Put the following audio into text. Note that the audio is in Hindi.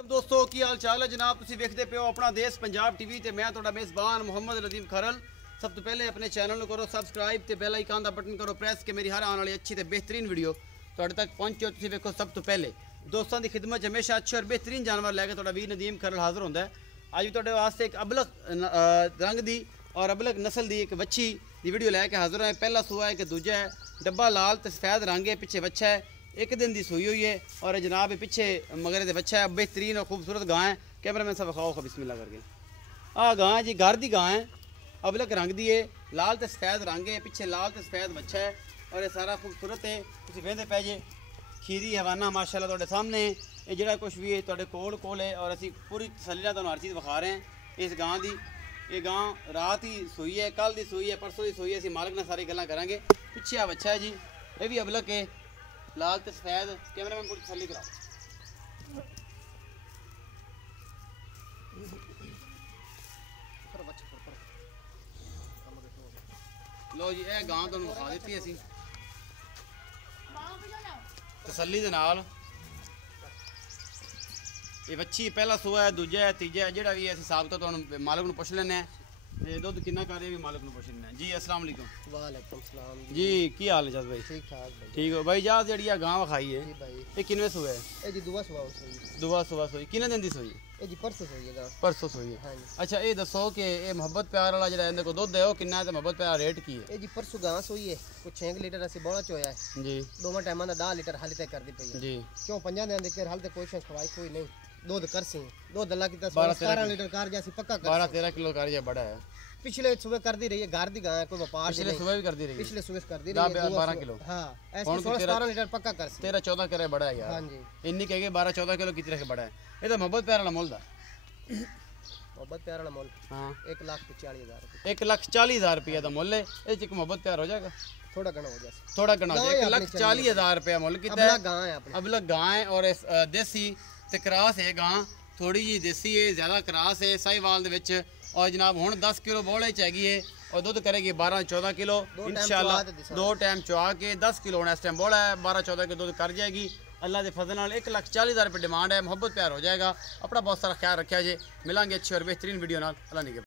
दोस्तों की हाल चाल है जनाब, तुसीं वेखदे पे हो अपना देश पंजाब टीवी ते मैं तुहाडा मेज़बान मोहम्मद नदीम खरल। सब तो पहले अपने चैनल करो सब्सक्राइब ते बेल आइकन का बटन करो प्रेस के मेरी हर आने वाली अच्छी ते बेहतरीन वीडियो तुहाडे तक पहुंचे। तुसीं वेखो सब तो पहले दोस्तों की खिदमत हमेशा अच्छे और बेहतरीन जानवर लैके तुहाडा वीर नदीम खरल हाजिर होंदा है। अज भी तुहाडे वास्ते एक अबलग रंग दी और अबलग नस्ल दी एक वच्छी दी वीडियो लैके हाजिर है। पहला सूआ है कि दूजा है, डब्बा लाल ते सफेद रंग है, पिछे बच्चा है, एक दिन की सूई हुई है और जनाब पिछे मगरे से बच्चा है। बेहतरीन और खूबसूरत गां है। कैमरा मैन साहब खाओ बिस्मिल्लाह करके। गां है जी, घर की गां है, अबलग रंग दी है, लाल ते सफेद रंग है, पिछे लाल ते सफेद बच्चा है और ये सारा खूबसूरत है। तुसीं वेंदे पै जे खीरी हवाना माशाअल्लाह तुहाडे सामने ये जिहड़ा कुछ भी है तुहाडे कोल है और असीं पूरी तसल्ली नाल तुहानूं हर चीज़ विखा रहे हैं इस गां दी। ये गां रात ही सूई है, कल दी सूई है, परसों की सूई है। असीं मालक नाल सारी गल्लां करांगे। पिछे आ बच्चा है जी, ये भी अबलग है, लाल ते सफेद। कैमरा मैन पूरी तसल्ली कराओ। लो जी, यह गां तुहानूं विखा दित्ती असीं तसल्ली दे नाल। ये बच्ची पहला सूआ है, दूजा है, तीजा है, जिहड़ा भी है असीं साहब तो तुहानूं मालक नूं पुछ लैने ते दुध कितना कर रहे भी मालक नूं पुछ लैने। जी अस्सलाम वालेकुम। वालेकुम सलाम जी की हाल है जद भाई? ठीक ठाक भाई। ठीक हो भाई। जा जी गां विखाई है जी भाई, ये किनवे सूआ है? ए जी दुआ सुबह सोई। दुआ सुबह सूई किन्ने दिन दी सूई? ए जी परसों सोई है। परसों सूई है। हां जी। अच्छा ये दसो कि ये मोहब्बत प्यार वाला जिहड़ा इहदे को दुध है वो कितना है ते मोहब्बत प्यार रेट की है? ए जी परसों गां सोई है, कुछ 6 लीटर असि बोला चोया है जी। दोवां टाइमां दा 10 लीटर हाली तक कर दी पई है जी। क्यों 5 दिन दे हाल तक कोई शे खवाई कोई नहीं। दूध करसी दूध अल्लाह की 12-13 लीटर कर जासी पक्का कर 12-13 किलो कर जा बड़ा है। पिछले सुबह कर दी रही है, घर दी गां है, कोई व्यापार पिछले सुबह भी कर दी रही है। पिछले सुबह कर दी रही है 12 किलो। हां ऐसे 16-17 लीटर पक्का कर 13-14 करे बड़ा है यार। हां जी। इन्नी कह के 12-14 किलो कितने रखे बड़ा है। ये तो मोहब्बत प्यार वाला मोल दा मोहब्बत प्यार वाला मोल। हां 1,40,000 1,40,000 रुपया दा मोल है। ये च मोहब्बत प्यार हो जाएगा, थोड़ा घना हो जाए, थोड़ा घना हो जाए। 1,40,000 रुपया मोल कितना है? गां है अपनी अबलग गां है और देसी ते क्रास है गां, थोड़ी जी देसी है, ज़्यादा क्रास है साहिवाल दे विच। और जनाब हुण 10 किलो बोले च हैगी है और दुध करेगी 12-14 किलो इंशाल्लाह। 2 टाइम चुआ के 10 किलो होना इस टाइम बोला है, 12-14 किलो दुध कर जाएगी अल्लाह के फजल नाल। 1,40,000 रुपये डिमांड है। मोहब्बत प्यार हो जाएगा। अपना बहुत सारा ख्याल रखा जे। मिलांगे अच्छी और बेहतरीन वीडियो नाल। अल्लाह ने